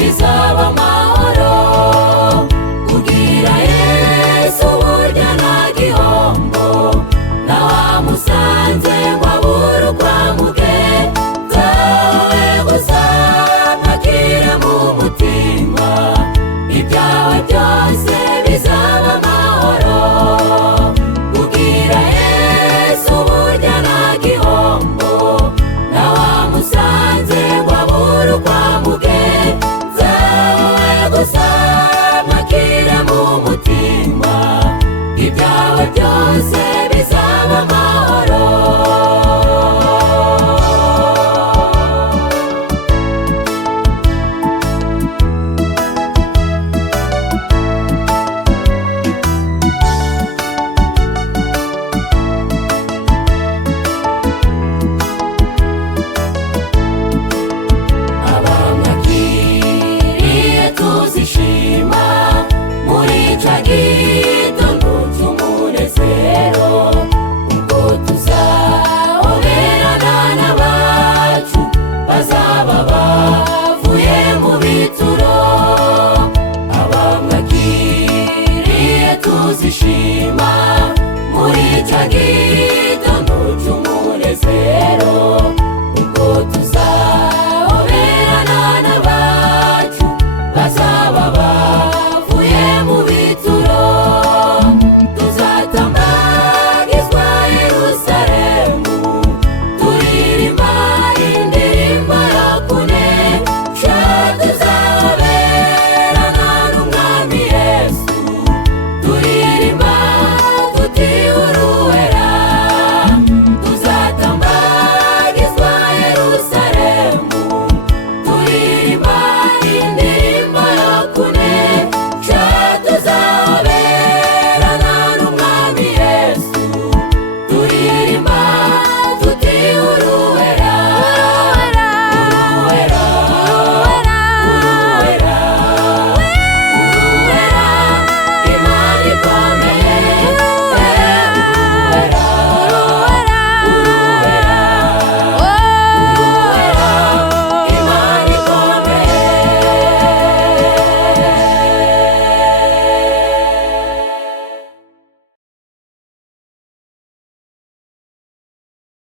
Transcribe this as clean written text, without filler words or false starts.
bizaba amahoro. Kugira Yesu burya nta gihombo, nawamusanze ngo abure uko amugenza. Wowe gusa mwakire mu mutima, ibyawe byose bizaba amahoro. Kugira Yesu burya nta gihombo, nawamusanze ngo abure uko amugenza. Wowe gusa mwakire mu mutima, ibyawe byose bizaba amahoro. Abamwakiriye tuzishima muri ca gitondo cy'umunezero, ubwo tuzahoberana n'abacu bazaba bavuye mu bituro. Abamwakiriye tuzishima muri ca gitondo cy'umunezero, ubwo tuzahoberana n'abacu bazaba bavuye mu bituro. Tuzatambagizwa Yerusalemu, turirimba indirimbo yo kunesha. Tuzahoberana n'Umwami Yesu, turirimba tuti uruwera. Tuzatambagizwa Yerusalemu, turirimba indirimbo